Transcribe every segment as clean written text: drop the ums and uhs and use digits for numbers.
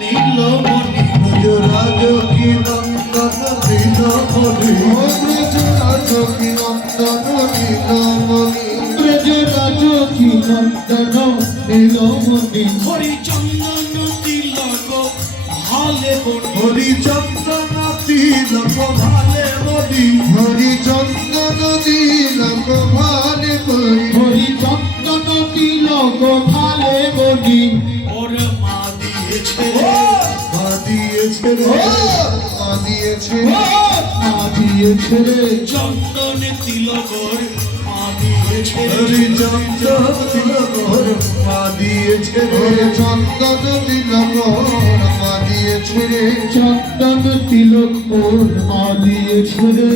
নীলমণি রাজকি নন্দন নীলমণি রাজকি নন্দন নীলমণি রাজকি নন্দন নীলমণি হরিচন্দন তিলক ভালে হরিচন্দন তিলক ভালে মণি হরিচন্দন তিলক ভালে হরিচন্দন তিলক ভালে মণি চন্দন তিলকর মা দিয়েছে চন্দন তিলকর মা দিয়েছে চন্দন তিলকর মা দিয়েছে চন্দন তিলকর মা দিয়েছে রে।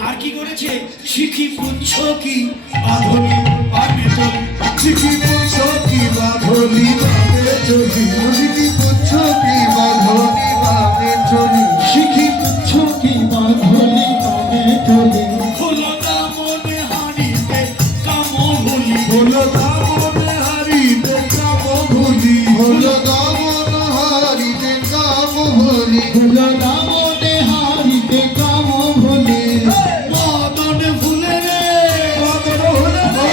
আর কি করেছে? শিখি পুচ্ছ কি বাঁধনি পাবে চলি শিখি পুচ্ছ কি বাঁধনি পাবে চলি শিখি পুচ্ছ কি বাঁধনি পাবে চলি শিখি পুচ্ছ কি বাঁধনি পাবে চলি হলো দামনে হারিতে কাম ভুলি হলো দামনে হারিতে কাম ভুলি হলো দামন হারিতে কাম ভুলি হলো দামনে হারিতে কাম ভুলি মদন ভুলে রে মদন ভুলে রে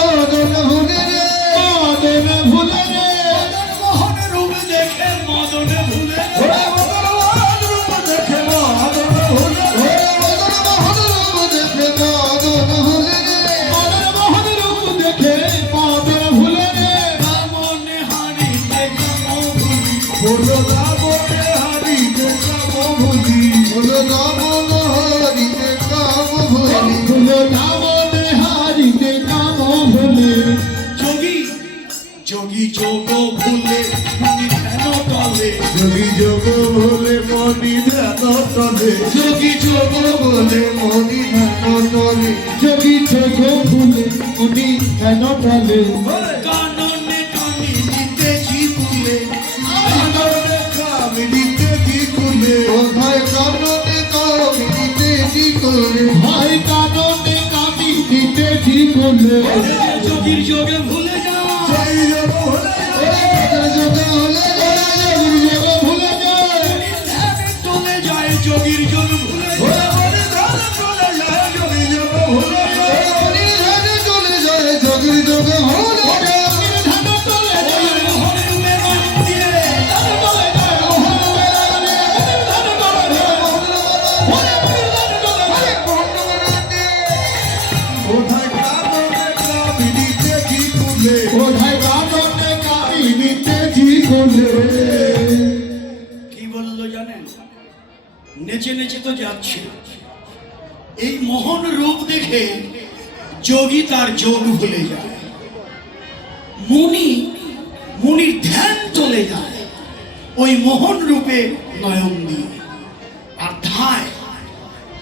মদন ভুলে রে মদন ভুলে রে মদন মোহন রূপ দেখে মদন ভুলে রে মদন মোহন রূপ দেখে মদন ভুলে রে মদন মোহন রূপ দেখে মদন ভুলে রে মদন মোহন রূপ দেখে মদন ভুলে রে দামনে হারিতে কাম ভুলি হলো দামনে হারিতে কাম ভুলি হলো দামনে হারিতে কাম ভুলি হলো দামনে হারিতে কাম ভুলি যোগী যোগী যোগ ভুলে মনি ধ্যান তলে যোগী যোগ ভুলে মনি ধ্যান তলে যোগী যোগ ভুলে মনি ধ্যান তলে যোগী যোগ ভুলে মনি ধ্যান তলে কাননে কামি নিতে জিকুলে কাননে কামি নিতে জিকুলে ও ভাই কাননে কামি নিতে জিকুলে ভাই কাননে কামি নিতে জিকুলে যোগীর যোগে ভুলে যা যোগী যোগ ভুলে যোগে ভুলে যোগ ভুলে যায় ধ্যানে চলে যায় যোগীর যোগ ভুলে ধ্যানে চলে যায় যোগীর যোগ ভুলে ধ্যানে চলে যায় যোগীর যোগ ভুলে ধ্যানে চলে যায় মোহনের মেরন দিয়ে ধ্যানে চলে যায় মোহনের মেরন দিয়ে ধ্যানে চলে যায় মোহনের দিয়ে কোথায় কাননে কামি নিতে জিকুলে কোথায় কাননে কামি নিতে জিকুলে কি বললো জানেন? নেচে নেচে তো যাচ্ছে এই মোহন রূপ দেখে যোগী তার যোগ ভুলে যায় মুনির ধ্যান চলে যায় ওই মোহন রূপে নয়ন দিয়ে আর ঠায়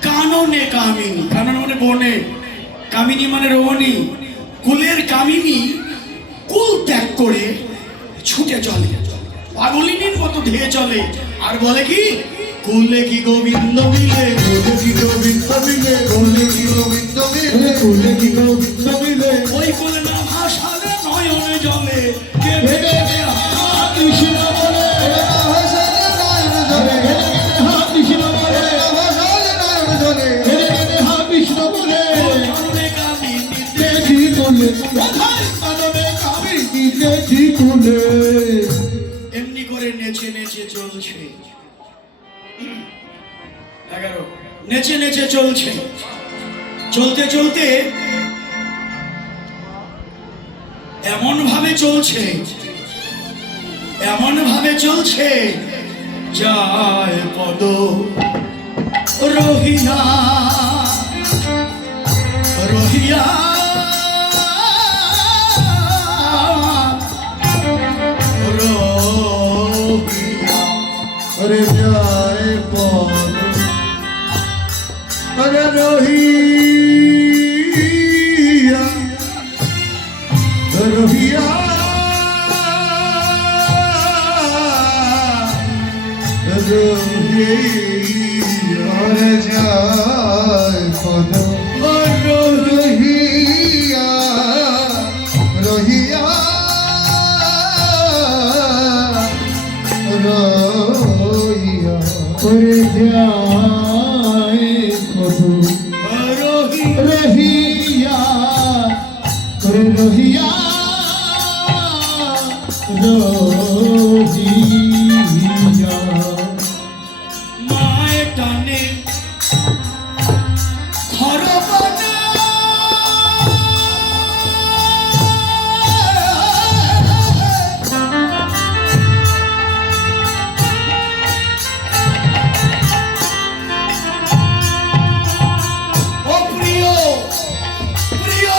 কাননে কামিনী কানন মানে বনে কামিনী মানে রমণী কুলের কামিনী কুল ত্যাগ করে ছুটে চলে পাগলিনীর মতো ধেয়ে চলে আর বলে কি কুলে কি গোবিন্দ মিলে কুলে কি গোবিন্দ মিলে কুলে কি গোবিন্দ মিলে কুলে কি গোবিন্দ মিলে ওই কুলে না ভাসালে নয়নে জলে কে ভেবে কৃষ্ণ বলে ভাসালে নয়নে জলে কৃষ্ণ বলে ভাসালে নয়নে জলে কৃষ্ণ বলে কাননে কামি নিতে জিকুলে কাননে কামি নিতে জিকুলে এমনি করে নেচে নেচে চলছে 11 নেচে নেচে চলছে চলতে চলতে এমন ভাবে চলছে যায় পদ রহিয়া রহিয়া अरे जाए पौन अरे रोहिया रोहिया रोहिया अरे जाए पौन रोहिया रोहिया ওরে যায় কত রহিয়া ওরে রহিয়া রহিয়া মায়ের টানে ঘর বানা ও প্রিয় প্রিয়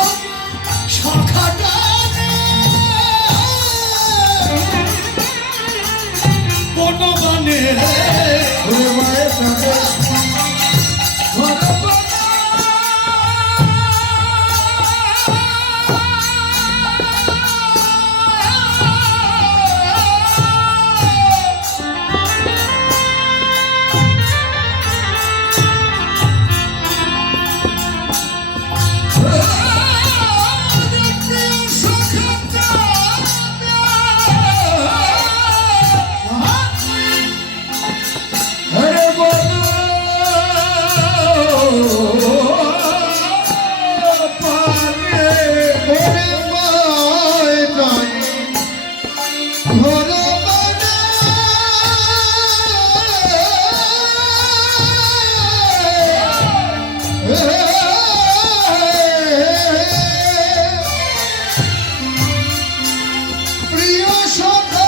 শাখাটা কোন গানে ওরে মায়ের টানে ঘর বানা আরে বলো পারে ওরে মায়ের টানে ঘর বানা প্রিয় সখা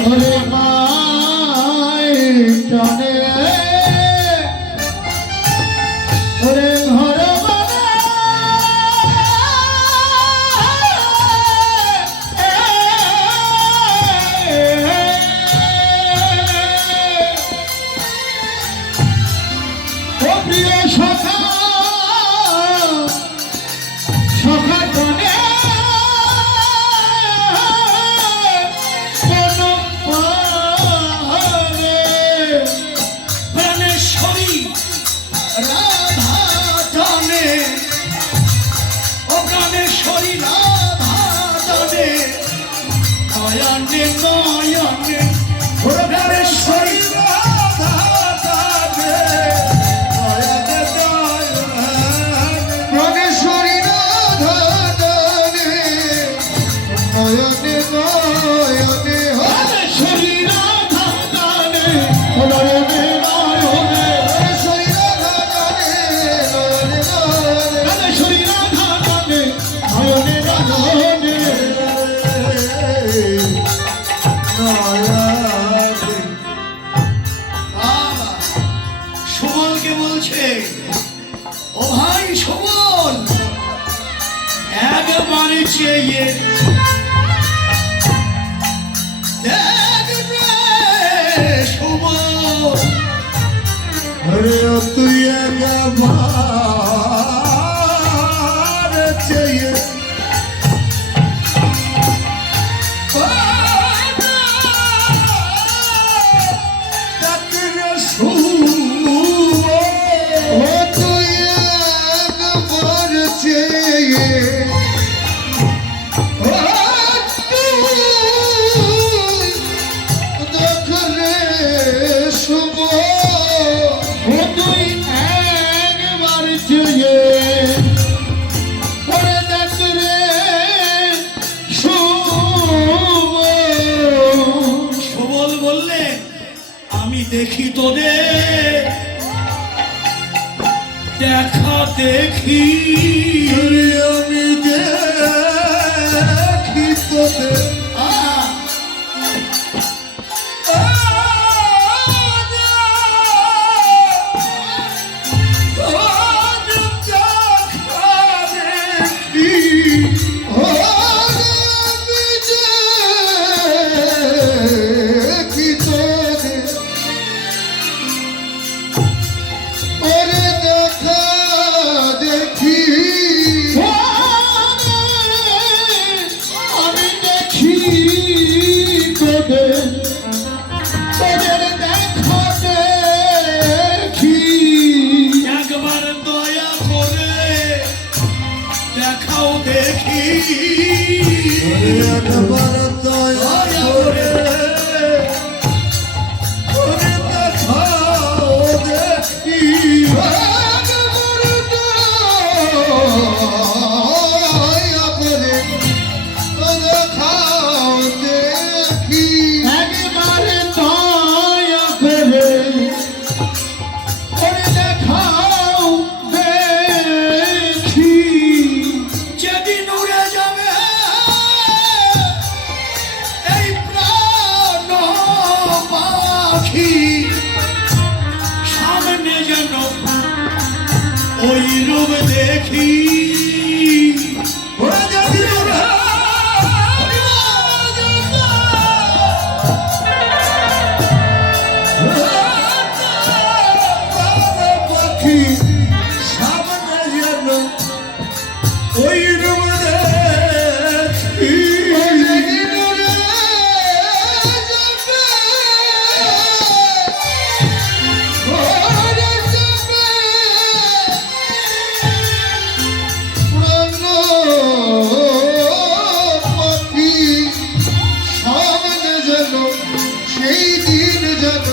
ওরে মায়ের টানে ওরে ঘর ও প্রিয় সখা সখা টানে প্রাণেশ্বরী রাধা টানে ও প্রাণেশ্বরী রাধা টানে নয়নে নয়নে ও প্রাণেশ্বরী রাধা টানে নয়নে নয়নে প্রাণেশ্বরী রাধা টানে নয়নে নয়নে প্রাণেশ্বরী রাধা টানে নয়নে নয়নে প্রাণেশ্বরী রাধা টানে নয়নে নয়নে প্রাণেশ্বরী রাধা টানে নয়নে নয়নে সুবলকে বলছে ও ভাই সুবল একবারে চেয়ে দেখ রে সুবল আরে তুই একবার চেয়ে ডাকরে সুবল ও তুই একবার চেয়ে ও তুই দেখ রে শুভ ও তুই একবার চেয়ে পরে দেখ রে সুবল বললেন আমি দেখি তোদের দেখা দেখি আমি দেখি তোদের আমি দেখি একবার দয়া করে ওরে দেখাও দেখি একবারে দয়া করে ওরে দেখাও দেখি যেদিন উড়ে যাবে এই প্রাণ পাখি সামনে যেন ওই রূপ দেখি ওরে যদি ওরে পাখি সামনে যেন ওই রূপ দেখি সেই দিন যেন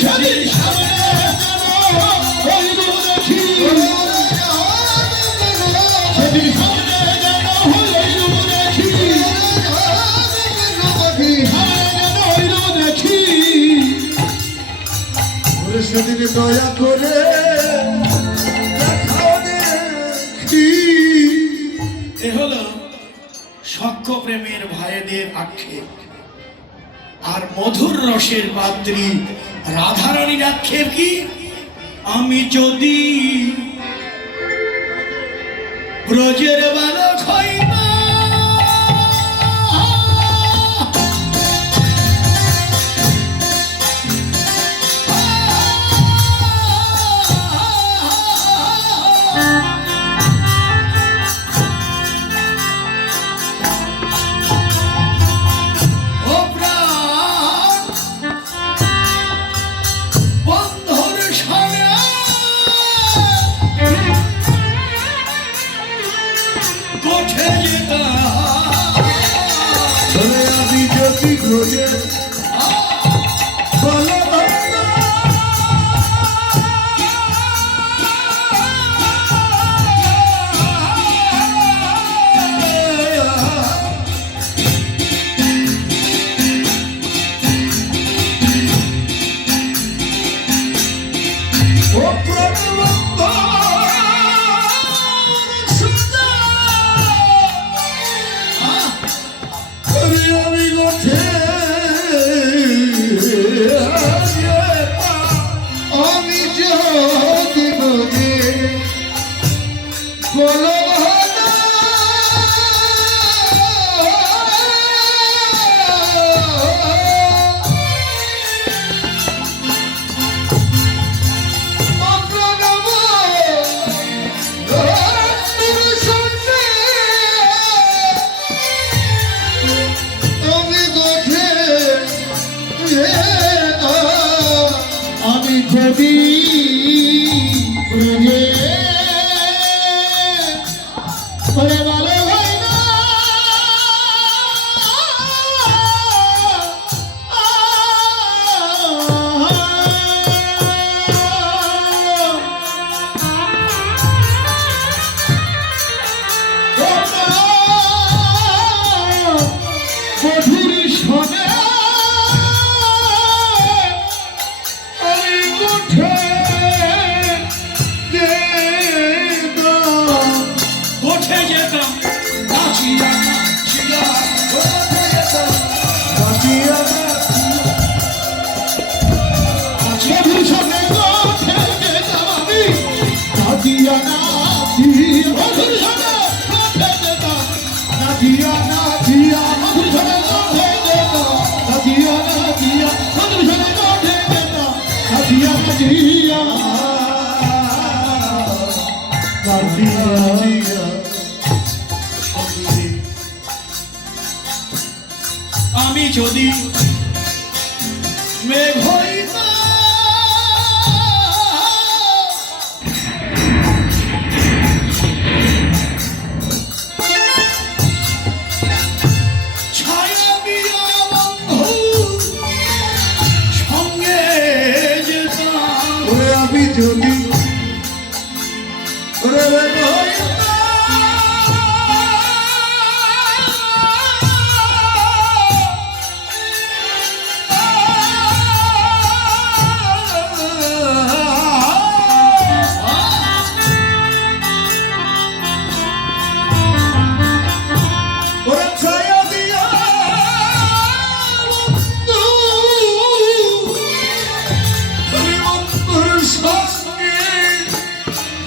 সেদিন সামনে যেন ওই রূপ দেখি সেদিন সামনে যেন ওই রূপ দেখি সামনে যেন ওই রূপ দেখি ওরে সেদিন দয়া করে দেখাও দেখি এ হলো সখ্য প্রেমের ভাইদের আক্ষেপ আর মধুর রসের পাত্রী রাধারানীর আক্ষেপ কি আমি যদি ব্রজের বালক হই না ও প্রাণ বন্ধুর সঙ্গে কোঠে যেতাম ওরে আমি যদি খোঁজে বলো ও প্রভু সুন্দর আমি গোঠে আমি যদি বলি বলো আমি যদি ব্রজে ওরে ভালো হয় না মধুর সনে আমি কোঠে আমি যদি মেঘ হইতাম, ছায়া দিয়া বন্ধু সঙ্গে যেতাম। ওরে আমি যদি ওরে ওরে ছায়া দিয়া বন্ধু তুমি বন্ধুর সঙ্গে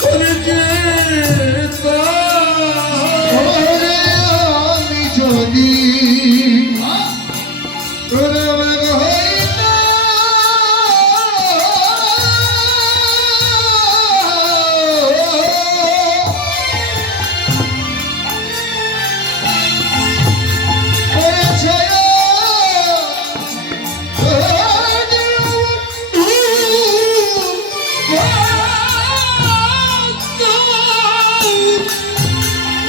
করে যেতাম। ওরে আমি যদি ওরে মেঘ হইতাম, ওরে ছায়া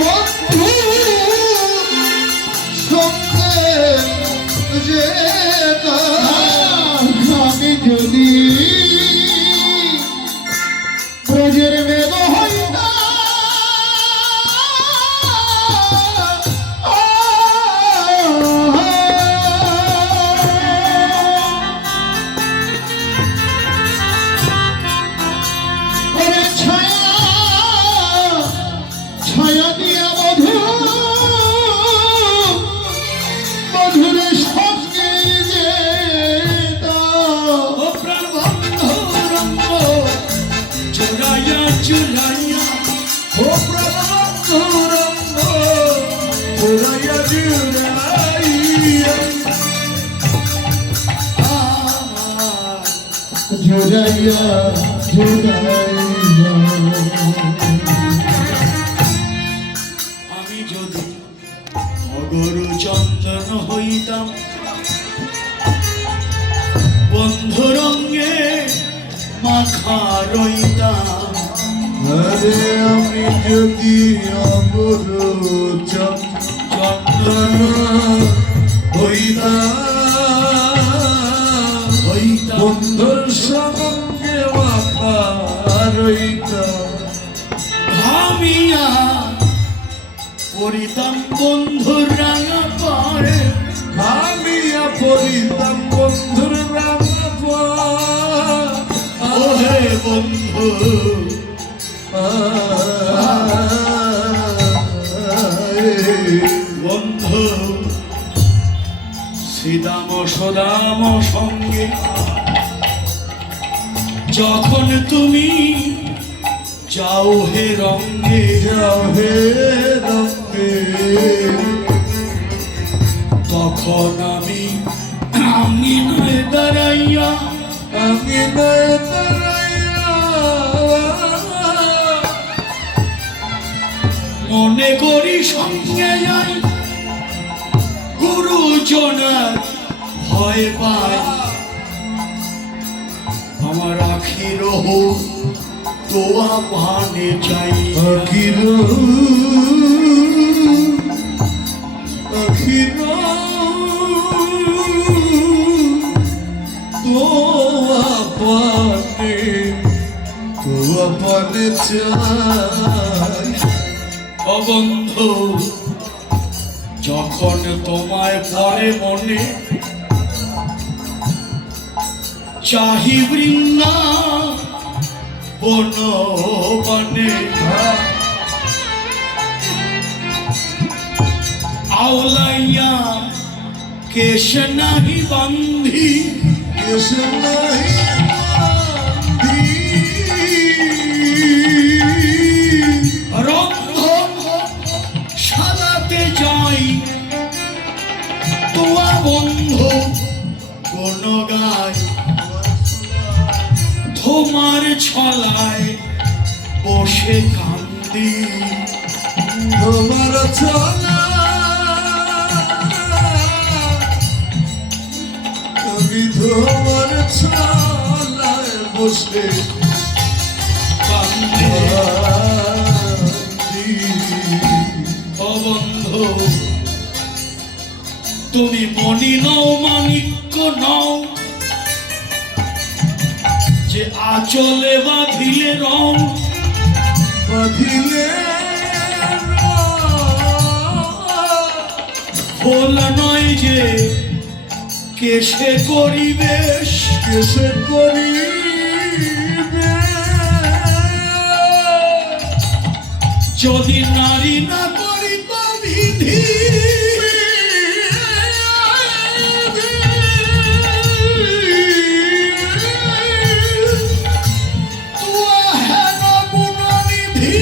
বন্ধু সঙ্গে যেতাম। আমি যদি ব্রজের মেঘ হইতাম, ওরে ছায়া ছায়া দিয়া মধুর সঙ্গে যেতাম। ও প্রাণ বন্ধু রঙ্গ চুরাইয়া চুরাইয়া, ও প্রভু রঙ্গ জুড়াইয়া জুড়াইয়া জুড়াইয়া জুড়াইয়া আমি যদি অগরু চন্দন হইতাম, বন্ধু রঙ্গে মাখা রইতাম। আরে আমি যদি অমর চন্দন হইতাম, হইতাম বন্ধুর সঙ্গে মাথা রইতাম। ঘামিয়া পড়িতাম বন্ধুর রাঙা পাড়ে, ঘামিয়া পড়িতাম বন্ধুর রাঙা ওহে বন্ধু বন্ধু শ্রীদাম সদাম সঙ্গে যখন তুমি যাও হে রঙ্গে, যাও হে রঙ্গে, তখন আমি আঙিনায় দাঁড়াইয়া আমি নয় দাঁড়াইয়া মনে করি সঙ্গে যাই, গুরুজনার ভয় পায় আমার আখির তোয়া পানে যাই। আখির আখির তোয়া পানে চাই। অবন্ধু যখন তোমায় পরে মনে চাহি বৃন্দা বনে, আওলাইয়া কেশ নাহি বান্ধি, কেশ নাহি রন্ধন সালাতে যাই তোয়া বন্ধু কোন গায়, তোমার ছলায় বসে কান্দি। কান্দি তোমার চলা আমি তোমার চলায় বসে কান্দি কাঁদি। ও বন্ধু তুমি মনি নও মানিক্য নও যে আচলে বাঁধিলে রং বাঁধিলে ফুল নয় যে কেশে করিবেশ কেসে করিবে যদি নারী না করিত বিধি তুয়া হেন গুণনিধি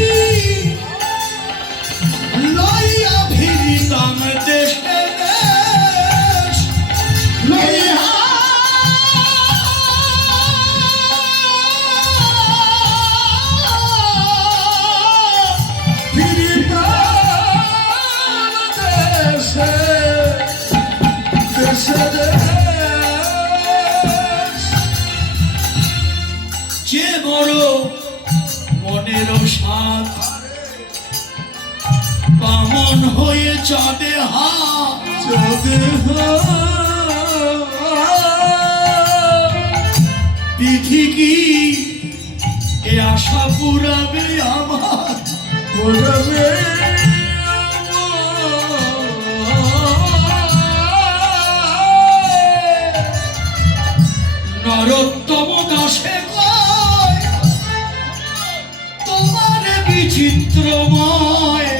লইয়া ফিরিতাম দেশে দেশ লইয়া দেশে দেশে যে বড় মনের সাথ বামন হয়ে চাঁদে হাত বিধি কি এ আশা পুরাবে আমার পড়বে নরোত্তম দাসে কয় তোমার বিচিত্রময়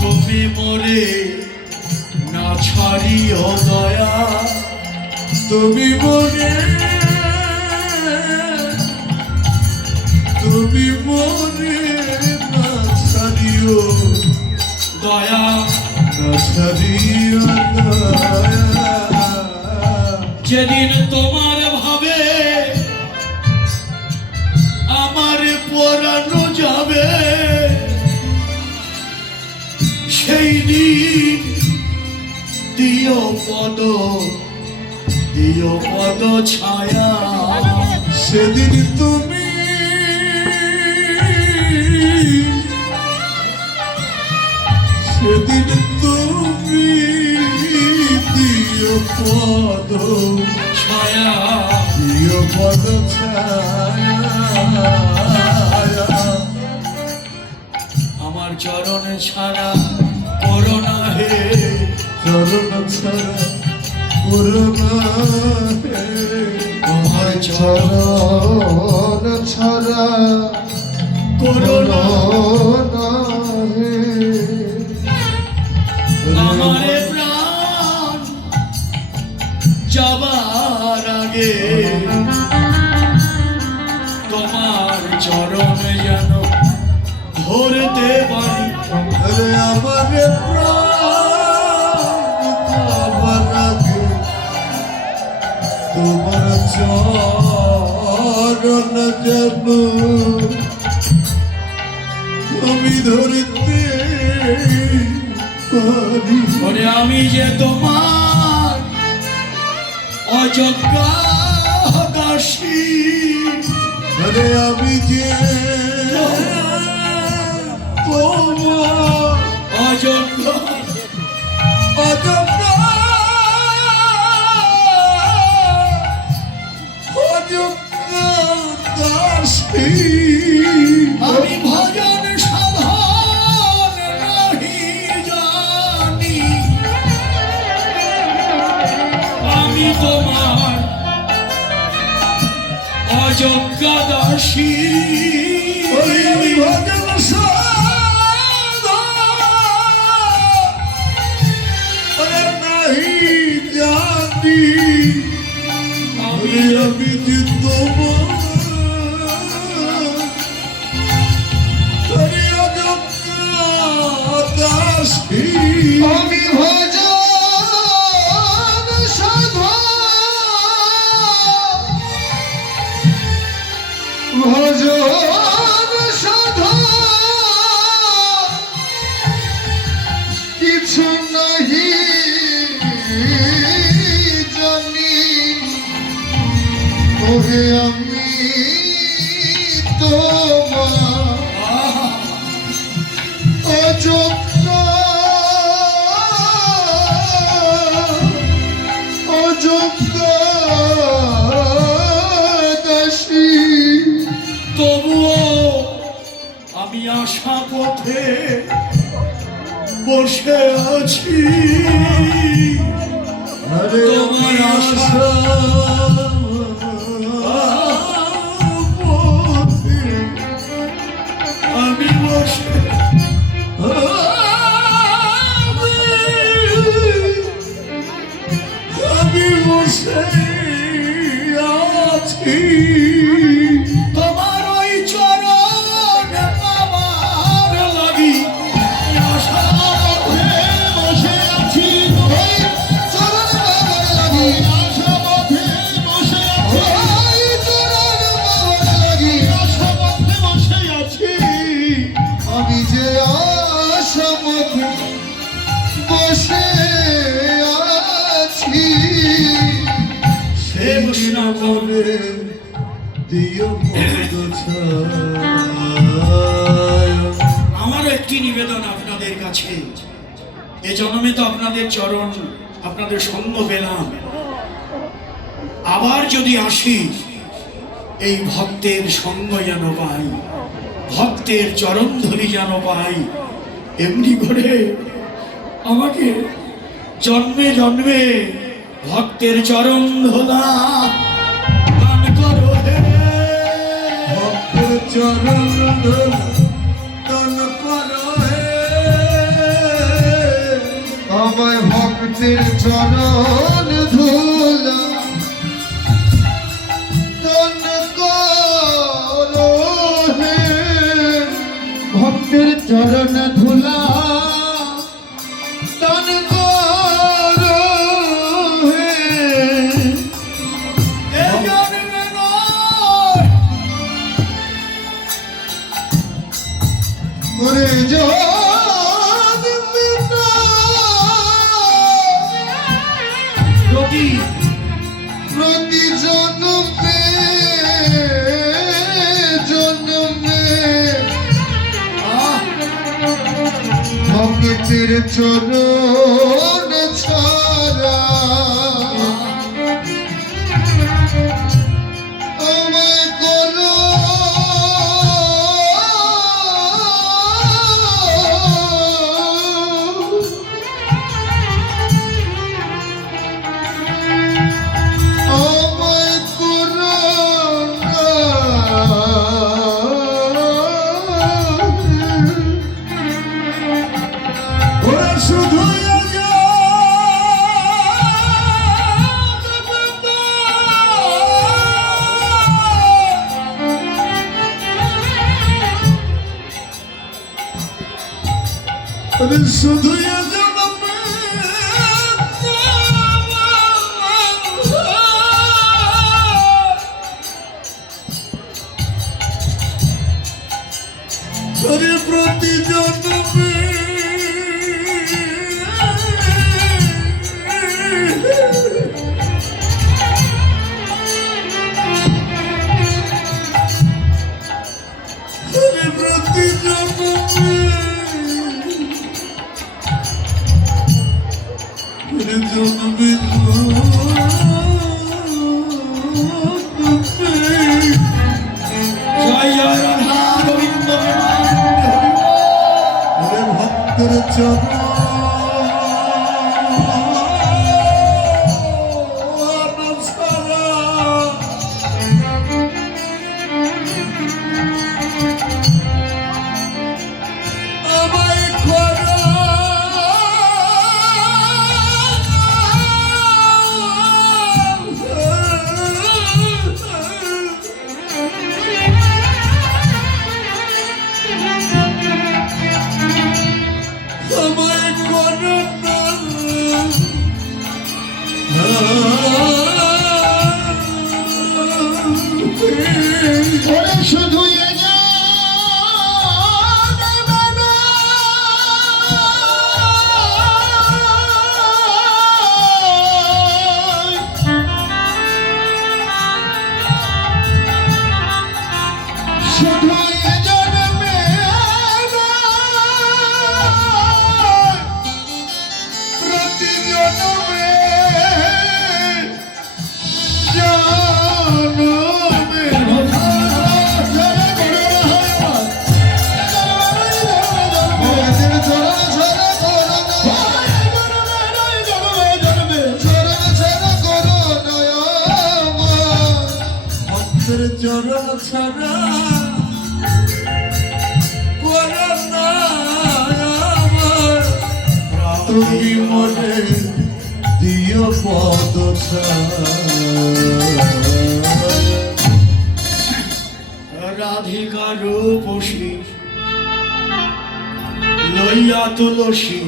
তুমি মোরে না ছাড়িও দয়া তুমি মনে না ছাড়িও দয়া না ছাড়িও দয়া। যেদিন তোমার ভাবে আমার পরানো যাবে সেই দিন দিও পদ ছায়া সেদিন তুমি সেদিন তুমি দিও পদ ছায়া দিও পদ ছায়া। আমার চরণে ছাড়া করোনা হে চরণ ছাড়া করুণা হে আমার চরণ চরণ ছাড়া করোনা করুণা হে আমারে প্রাণ যাবার আগে তোমার চরণ যেন ধরতে পারি আরে আমার প্রাণ তোমার আগে তোমার চরণ যেন আমি ধরতে পারি। ওরে আমি যে তোমার অযোগ্যা দাসী আরে আমি যে তোমার অযোগ্য অযোগ্য অযোগ্য দাসী। আমি ভজন সাধন নাহি জানি আমি তোমার অযোগ্য দাসী ওই আমি ভজন সাধন ওরে নাহি জানি আমি আমি যে তোমার ওরে অযোগ্য দাসী। আমি ভজন সাধন ভজন পথে বসে আছি আরে তোমার আশা পথে আমি বসে আমি বসে আছি তোমার ওই চরণ আমার লাগি আশা পথে বসে আছি ওই চরণ বাবার লাগি আশা পথে বসে আছি ওই চরণ বাবার লাগি আশা পথে বসে আছি আমি যে আশা পথে বসে আছি সে বসনা করে দিও আমারও একটি নিবেদন আপনাদের কাছে। এ জন্মে তো আপনাদের চরণ আপনাদের সঙ্গ পেলাম, আবার যদি আসি এই ভক্তের সঙ্গ যেন পাই, ভক্তের চরণ ধরি যেন পাই। এমনি করে আমাকে জন্মে জন্মে ভক্তের চরণ ধোলা দান করো হে। ভক্তের চরণ দান করো হে আমায় ভক্তের চরণ ধুলা দান করো হে ভক্তের চরণ ধুলা দান করো হে এ জন্মে নয়, ওরে জন্মে না প্রতি প্রতি জন্মে জন্মে ভক্তের চরণ ছাড়া আমায় করো আমায় করো ওরা শুধু শুধু প্রতি জন্মে প্রতি জন্মে জন্মে জয় জয় রাধা গোবিন্দ ভক্তের চরণ ছাড়া আমায় করো আমায় চরণ ছাড়া করো না আমার, তুমি মনে দিও পদ রাধিকা রূপসী লইয়া তুলসী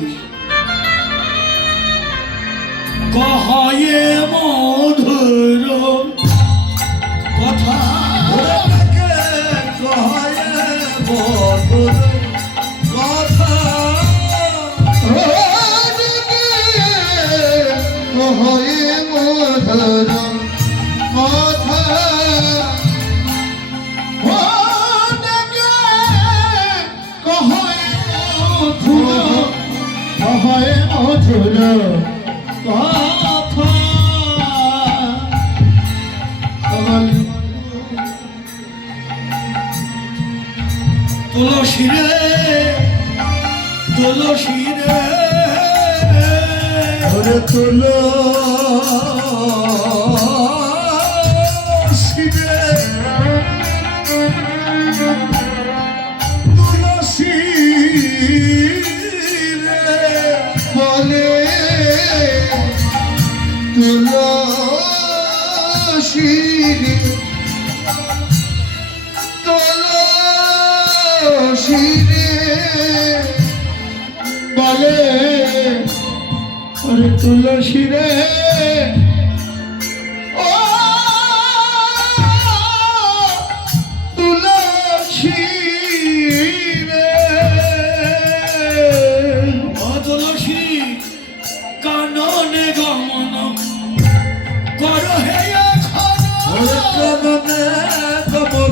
কহায়ে মধুর কথা হয়ে মধুর কথা হয় অধুর কথা তুলসী রে তুলসী রে ওরে তুলো শিরে তুলসী রে বলে তুলসী রে তুলসী রে বলে ওরে তুলসী রে ও তুলসী রে ও তুলসী কাননে গমন কর হে এখন ওরে কমনে কমন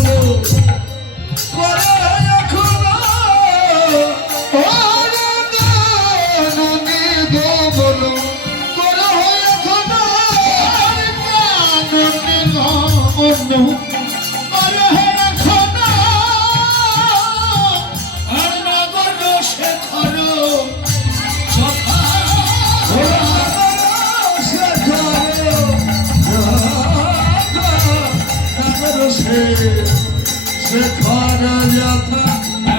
করে এখন ওরে কাননে গমন করে এখন কাননে গমন করে এখন আর নগর শেখর যথা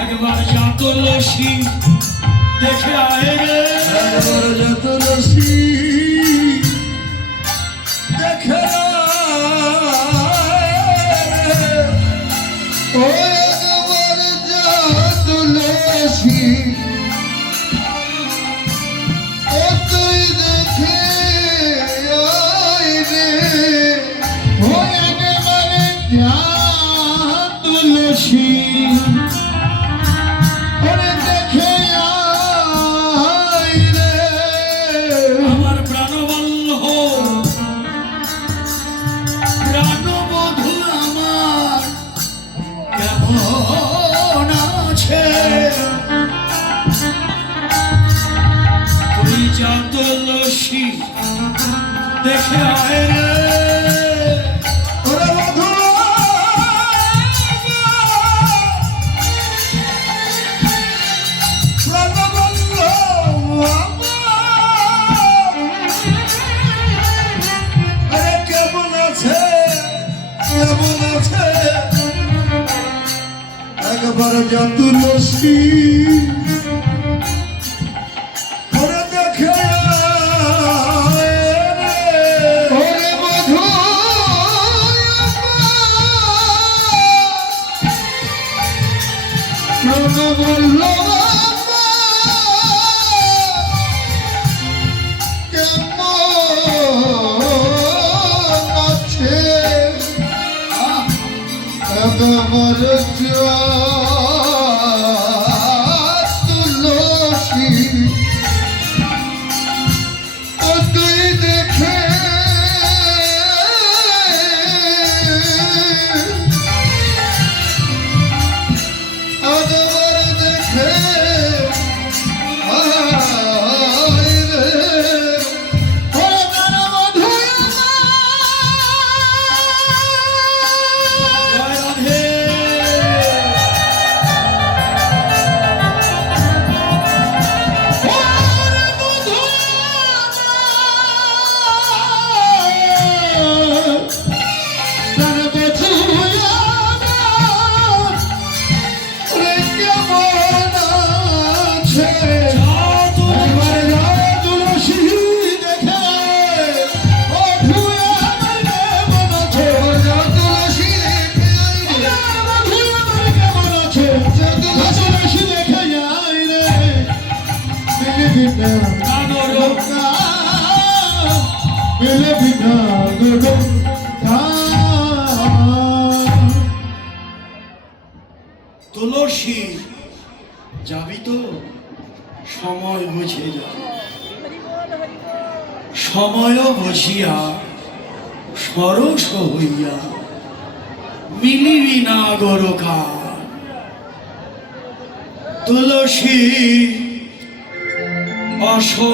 একবার যা তুলসী দেখে আয় রে তুলসী ওরে দেখে আয় রে আমার প্রাণবল্লভ প্রাণবধূ আমার কেমন আছে তুই যা তুলসী দেখে আয় রে ওরে মধু আরে কেমন আছে কেমন আছে একবার যা তুলসী ওরে দেখে আয় রে। ওরে মধু বলল কেমন আছে একবার যা তুলসী ও তুই দেখে একবার দেখে আয় রে। ওরে প্রাণবধূ জয় রাধে বিনা নাগর পেলে বিনা গরু তুলসী যাবি তো সময় বুঝে যা, সময় বসিয়া সরস হইয়া মিলিবি না গরকা। তুলসী অস